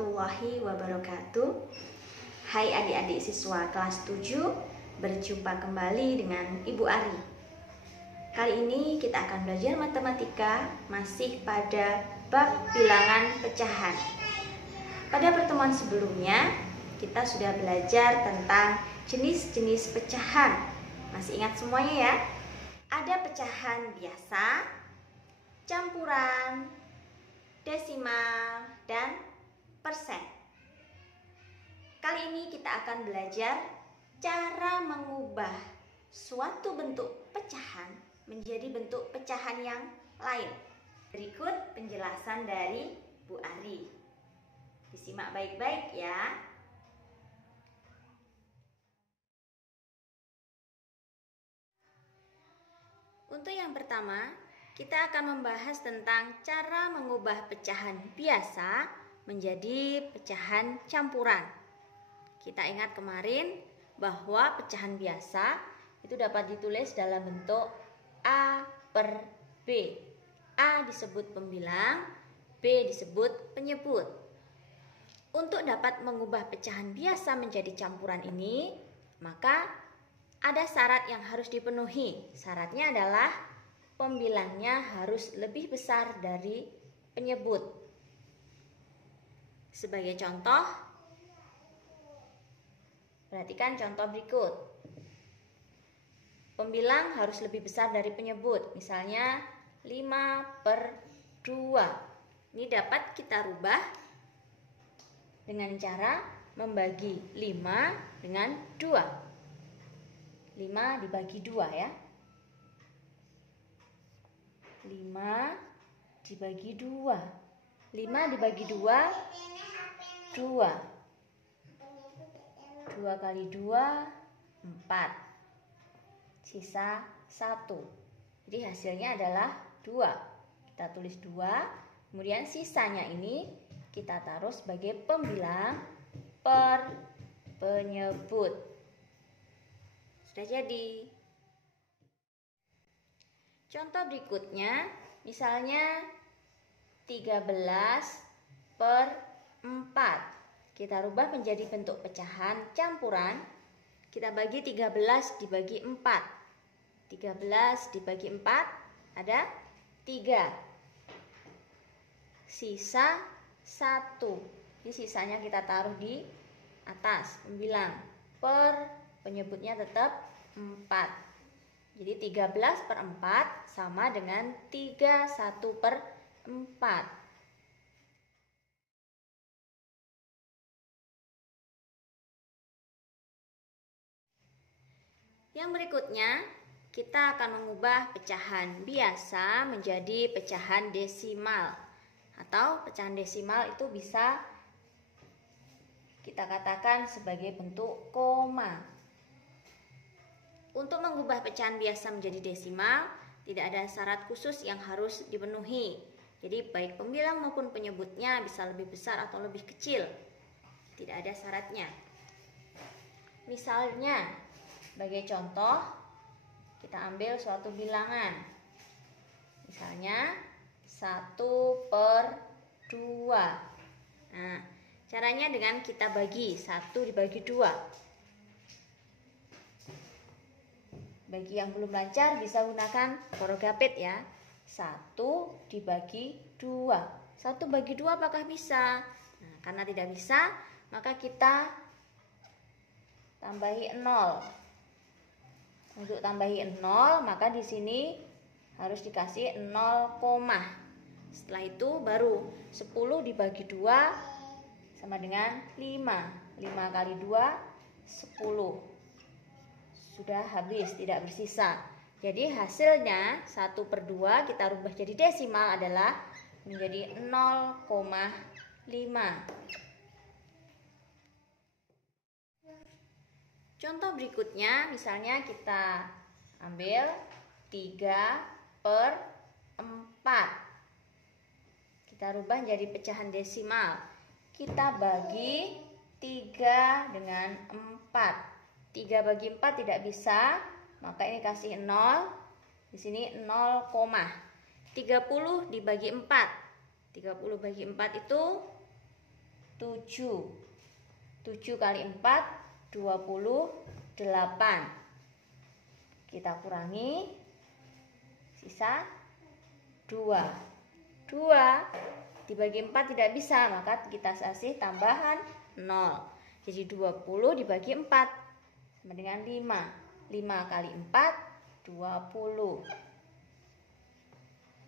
warahmatullahi wabarakatuh. Hai adik-adik siswa kelas 7, berjumpa kembali dengan Ibu Ari. Kali ini kita akan belajar matematika masih pada bab bilangan pecahan. Pada pertemuan sebelumnya kita sudah belajar tentang jenis-jenis pecahan. Masih ingat semuanya ya? Ada pecahan biasa, campuran, desimal, dan persen. Kali ini kita akan belajar cara mengubah suatu bentuk pecahan menjadi bentuk pecahan yang lain. Berikut penjelasan dari Bu Ari. Disimak baik-baik ya. Untuk yang pertama, kita akan membahas tentang cara mengubah pecahan biasa menjadi pecahan campuran. Kita ingat kemarin bahwa pecahan biasa itu dapat ditulis dalam bentuk A per B. A disebut pembilang, B disebut penyebut. Untuk dapat mengubah pecahan biasa menjadi campuran ini, maka ada syarat yang harus dipenuhi. Syaratnya adalah pembilangnya harus lebih besar dari penyebut. Sebagai contoh, perhatikan contoh berikut. Pembilang harus lebih besar dari penyebut. Misalnya 5/2. Ini dapat kita rubah dengan cara membagi 5 dengan 2. 5 dibagi 2 ya. 5 dibagi 2. 5 dibagi 2, 2. 2 kali 2, 4. Sisa 1. Jadi hasilnya adalah 2. Kita tulis 2. Kemudian sisanya ini kita taruh sebagai pembilang per penyebut. Sudah jadi. Contoh berikutnya, misalnya 13/4. Kita rubah menjadi bentuk pecahan campuran. Kita bagi 13 dibagi 4. 13 dibagi 4 ada 3. Sisa 1. Ini sisanya kita taruh di atas pembilang. Per penyebutnya tetap 4. Jadi 13/4 sama dengan 31/4. Yang berikutnya, kita akan mengubah pecahan biasa menjadi pecahan desimal. Atau pecahan desimal itu bisa kita katakan sebagai bentuk koma. Untuk mengubah pecahan biasa menjadi desimal, tidak ada syarat khusus yang harus dipenuhi. Jadi baik pembilang maupun penyebutnya bisa lebih besar atau lebih kecil. Tidak ada syaratnya. Misalnya, sebagai contoh, kita ambil suatu bilangan. Misalnya 1/2. Nah, caranya dengan kita bagi 1 dibagi 2. Bagi yang belum lancar bisa gunakan Forogapit ya. 1 dibagi 2. 1 bagi 2 apakah bisa? Nah, karena tidak bisa, maka kita tambahi 0. Untuk tambahi 0, maka di sini harus dikasih 0, setelah itu baru 10 dibagi 2 sama dengan 5. 5 kali 2, 10. Sudah habis, tidak bersisa. Jadi hasilnya 1/2 kita rubah jadi desimal adalah menjadi 0,5. Contoh berikutnya, misalnya kita ambil 3/4. Kita rubah jadi pecahan desimal. Kita bagi 3 dengan 4. 3 bagi 4 tidak bisa, maka ini kasih 0. Di sini 0, 30 dibagi 4. 30 bagi 4 itu 7 kali 4, 28. Kita kurangi, sisa 2. 2 dibagi 4 tidak bisa, maka kita kasih tambahan 0. Jadi 20 dibagi 4 sama dengan 5. 5 kali 4, 20.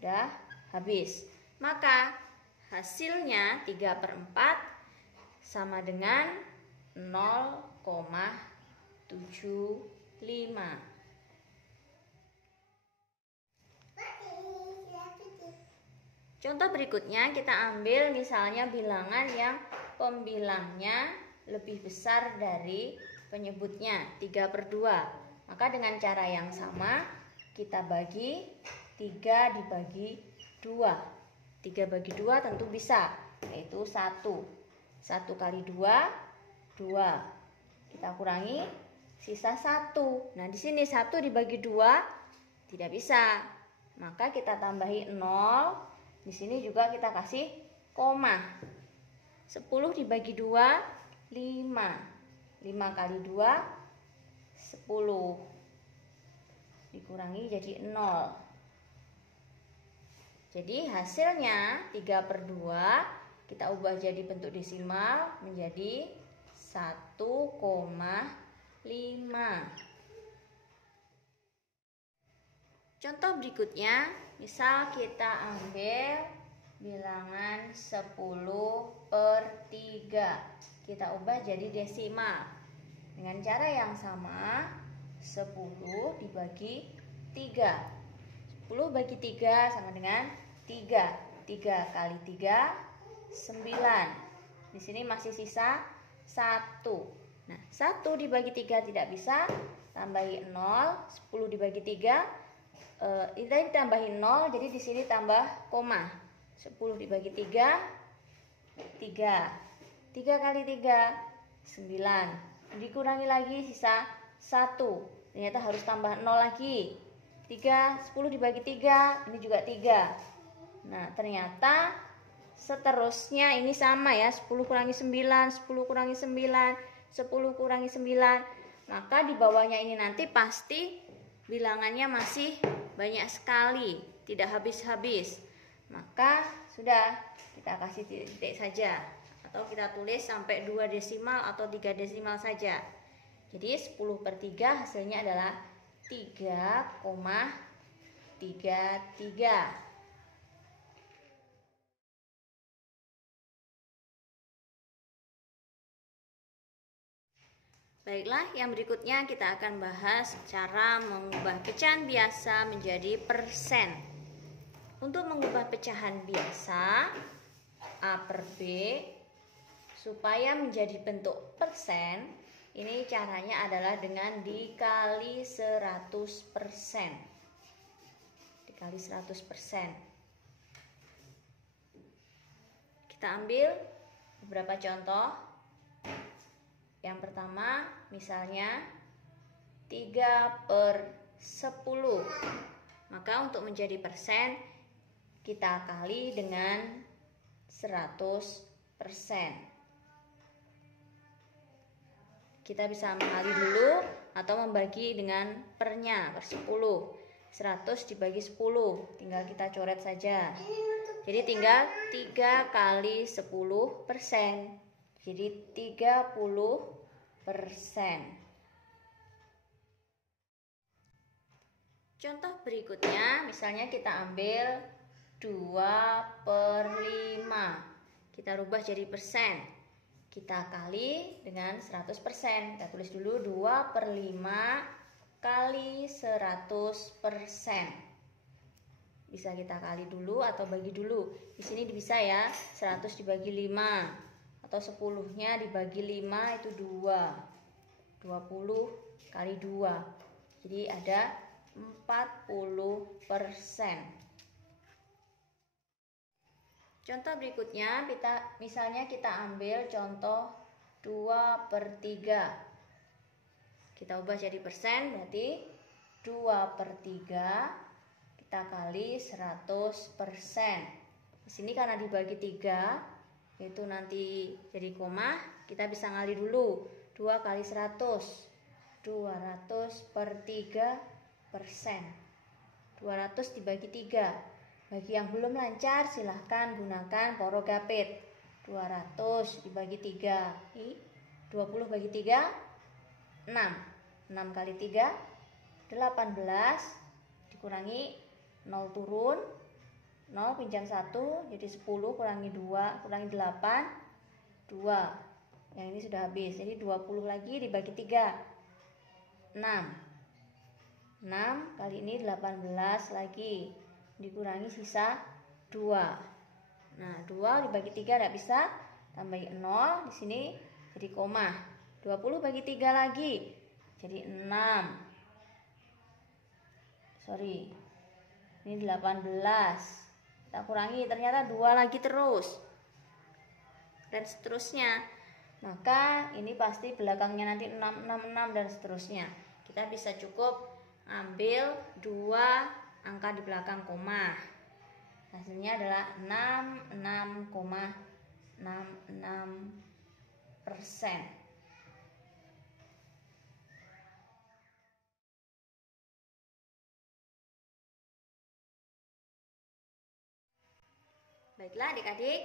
Udah habis. Maka hasilnya 3/4 sama dengan 0,75. Contoh berikutnya kita ambil misalnya bilangan yang pembilangnya lebih besar dari penyebutnya, 3/2. Maka dengan cara yang sama kita bagi 3 dibagi 2. 3 bagi 2 tentu bisa, yaitu 1. 1 kali 2, 2. Kita kurangi, sisa 1. Nah, di sini 1 dibagi 2 tidak bisa. Maka kita tambahi 0. Di sini juga kita kasih koma. 10 dibagi 2, 5. 5 kali 2, 10. Dikurangi jadi 0. Jadi hasilnya 3/2 kita ubah jadi bentuk desimal menjadi 1,5. Contoh berikutnya, misal kita ambil bilangan 10/3. Kita ubah jadi desimal. Dengan cara yang sama, 10 dibagi 3. 10 bagi 3 sama dengan 3. 3 kali 3, 9. Di sini masih sisa 1. Nah, 1 dibagi 3 tidak bisa, tambahi 0. 10 dibagi 3, ini tadi tambahin 0, jadi di sini tambah koma. 10 dibagi 3, 3. 3 kali 3, 9. Dikurangi lagi sisa 1. Ternyata harus tambah 0 lagi. 10 dibagi 3, ini juga 3. Nah, ternyata seterusnya ini sama ya, 10 kurangi 9, 10 kurangi 9, 10 kurangi 9. Maka di bawahnya ini nanti pasti bilangannya masih banyak sekali, tidak habis-habis. Maka sudah, kita kasih titik saja, atau kita tulis sampai 2 desimal atau 3 desimal saja. Jadi 10/3 hasilnya adalah 3,33. Baiklah, yang berikutnya kita akan bahas cara mengubah pecahan biasa menjadi persen. Untuk mengubah pecahan biasa A/B supaya menjadi bentuk persen, ini caranya adalah dengan dikali 100%. Dikali 100%. Kita ambil beberapa contoh. Yang pertama, misalnya 3/10. Maka untuk menjadi persen, kita kali dengan 100%. Kita bisa mengali dulu atau membagi dengan pernya, per 10. 100 dibagi 10, tinggal kita coret saja. Jadi tinggal 3 kali 10%. Jadi 30%. Contoh berikutnya, misalnya kita ambil 2/5. Kita rubah jadi persen. Kita kali dengan 100%. Kita tulis dulu 2/5 kali 100%. Bisa kita kali dulu atau bagi dulu. Di sini bisa ya, 100 dibagi 5. Atau 10-nya dibagi 5 itu 2. 20 kali 2. Jadi ada 40%. Contoh berikutnya, misalnya kita ambil contoh 2/3. Kita ubah jadi persen, berarti 2/3 kita kali 100%. Di sini karena dibagi 3, yaitu nanti jadi koma, kita bisa ngali dulu. 2 kali 100, 200 per 3%. 200 dibagi 3. Bagi yang belum lancar silahkan gunakan porogapit. 200 dibagi 3. 20 bagi 3, 6. 6 kali 3, 18. Dikurangi 0 turun. 0 pinjam 1, jadi 10 kurangi 2, kurangi 8, 2. Yang ini sudah habis, jadi 20 lagi dibagi 3, 6. 6 kali ini 18 lagi, dikurangi sisa 2. Nah, 2 dibagi 3 tidak bisa, tambahin 0 di sini jadi koma. 20 bagi 3 lagi, jadi 6. Ini 18. Kita kurangi, ternyata 2 lagi terus. Dan seterusnya. Maka ini pasti belakangnya nanti 6, 6, 6 dan seterusnya. Kita bisa cukup ambil 2 angka di belakang koma. Hasilnya adalah 66,66%. Baiklah adik-adik,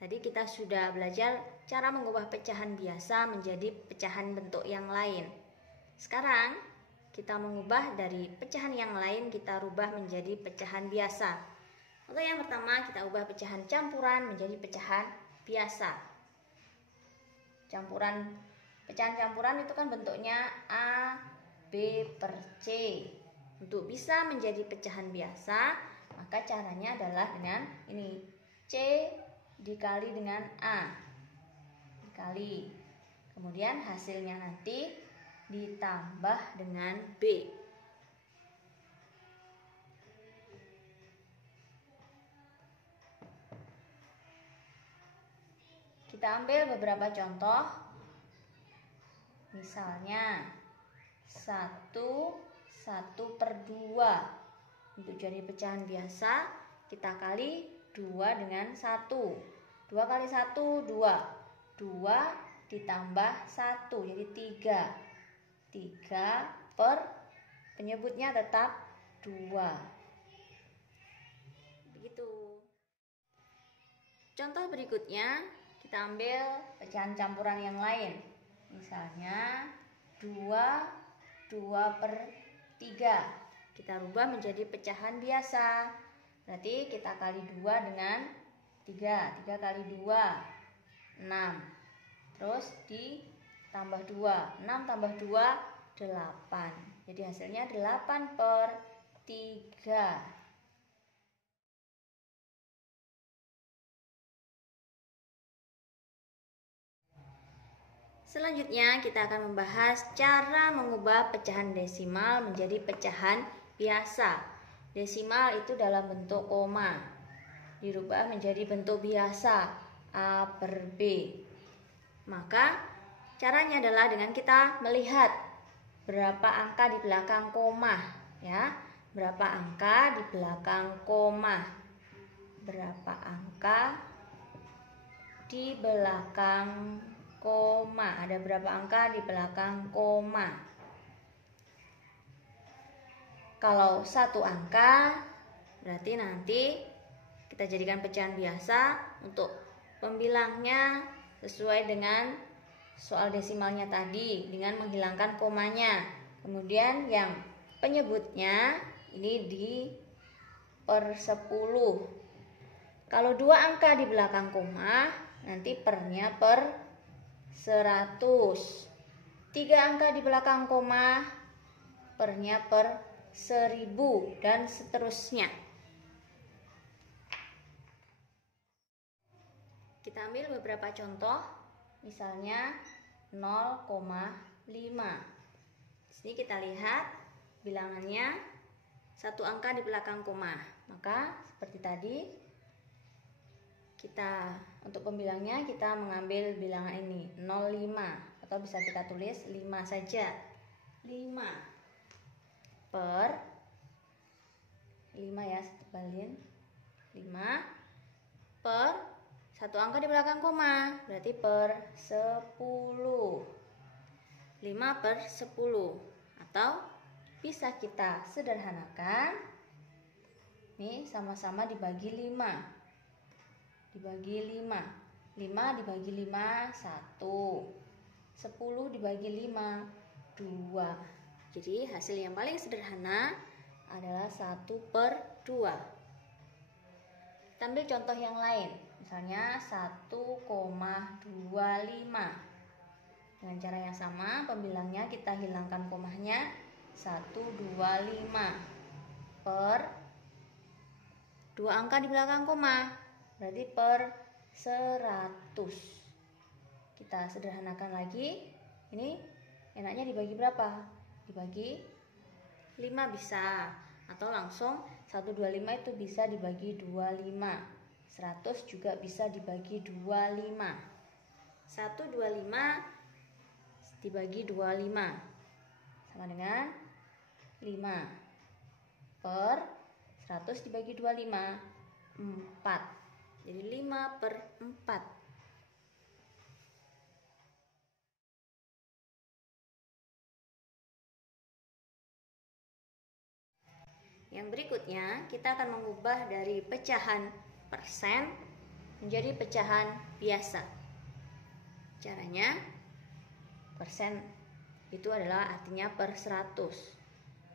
tadi kita sudah belajar cara mengubah pecahan biasa menjadi pecahan bentuk yang lain. Sekarang kita mengubah dari pecahan yang lain, kita rubah menjadi pecahan biasa. Untuk yang pertama, kita ubah pecahan campuran menjadi pecahan biasa. Pecahan campuran itu kan bentuknya A, B per C. Untuk bisa menjadi pecahan biasa, maka caranya adalah dengan ini. C dikali dengan A, dikali, kemudian hasilnya nanti ditambah dengan B. Kita ambil beberapa contoh, misalnya 1 per 2. Untuk jadi pecahan biasa, kita kali 2 dengan 1. 2 kali 1, 2. 2 ditambah 1, jadi 3. 3 per penyebutnya tetap 2. Begitu. Contoh berikutnya, kita ambil pecahan campuran yang lain. Misalnya 2 per 3. Kita rubah menjadi pecahan biasa. Berarti kita kali 2 dengan 3. 3 kali 2, 6. Terus ditambah 2. 6 tambah 2, 8. Jadi hasilnya 8 per 3. Selanjutnya kita akan membahas cara mengubah pecahan desimal menjadi pecahan biasa. Desimal itu dalam bentuk koma, dirubah menjadi bentuk biasa A per B. Maka caranya adalah dengan kita melihat berapa angka di belakang koma, ya. Berapa angka di belakang koma? Berapa angka di belakang koma? Ada berapa angka di belakang koma? Kalau 1 angka, berarti nanti kita jadikan pecahan biasa. Untuk pembilangnya sesuai dengan soal desimalnya tadi, dengan menghilangkan komanya. Kemudian yang penyebutnya ini di per 10. Kalau 2 angka di belakang koma, nanti pernya per 100. 3 angka di belakang koma, pernya per 1000 dan seterusnya. Kita ambil beberapa contoh, misalnya 0,5. Di sini kita lihat bilangannya 1 angka di belakang koma. Maka seperti tadi, kita untuk pembilangnya kita mengambil bilangan ini 0,5 atau bisa kita tulis 5 saja. 5 per 5 ya, tebalin 5 per Satu angka di belakang koma, berarti per 10. 5 per 10. Atau bisa kita sederhanakan. Nih, sama-sama dibagi 5. Dibagi 5. 5 dibagi 5, 1. 10 dibagi 5, 2. Jadi hasil yang paling sederhana adalah 1 per 2. Kita ambil contoh yang lain. Misalnya 1,25. Dengan cara yang sama, pembilangnya kita hilangkan komanya. 125 per 2 angka di belakang koma, berarti per 100. Kita sederhanakan lagi. Ini enaknya dibagi berapa? Dibagi 5 bisa, atau langsung 125 itu bisa dibagi 25. 100 juga bisa dibagi 25. 125 dibagi 25 sama dengan 5 per 100 dibagi 25, 4. Jadi 5 per 4. Yang berikutnya, kita akan mengubah dari pecahan persen menjadi pecahan biasa. Caranya, persen itu adalah artinya per 100.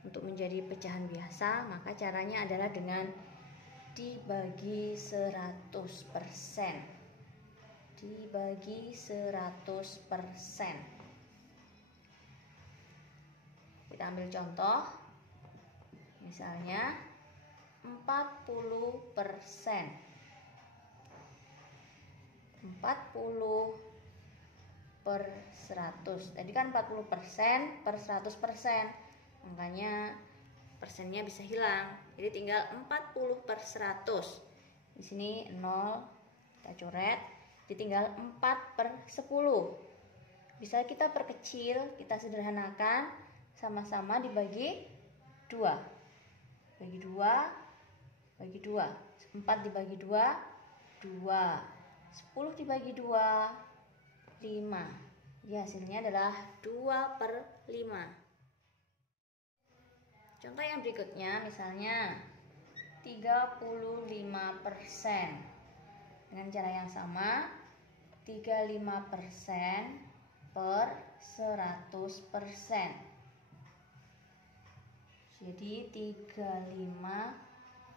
Untuk menjadi pecahan biasa, maka caranya adalah dengan dibagi 100%. Dibagi 100%. Kita ambil contoh. Misalnya 40%. 40 per 100. Tadi kan 40% per 100%. Makanya persennya bisa hilang. Jadi tinggal 40 per 100. Di sini 0 kita coret. Jadi tinggal 4 per 10. Bisa kita perkecil, kita sederhanakan, sama-sama dibagi 2. Bagi 2, bagi 2. 4 dibagi 2, 2. 10 dibagi 2, 5. Jadi hasilnya adalah 2 per 5. Contoh yang berikutnya, misalnya 35%. Dengan cara yang sama, 35% per 100%. Jadi 35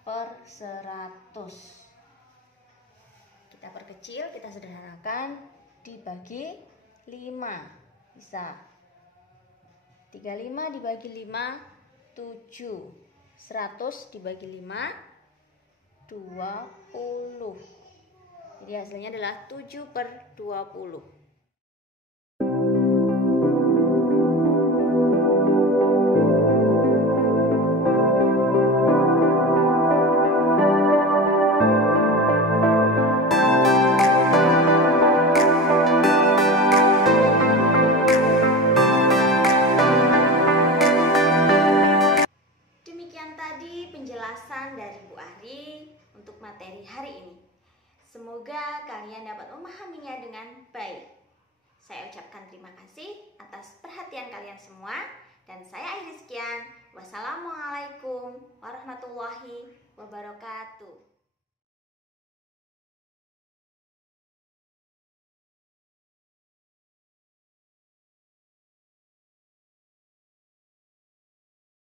per 100. Kita perkecil, kita sederhanakan, dibagi 5. Bisa 35 dibagi 5, 7. 100 dibagi 5, 20. Jadi hasilnya adalah 7 per 20. Penjelasan dari Bu Ari untuk materi hari ini. Semoga kalian dapat memahaminya dengan baik. Saya ucapkan terima kasih atas perhatian kalian semua dan saya akhiri sekian. Wassalamualaikum warahmatullahi wabarakatuh.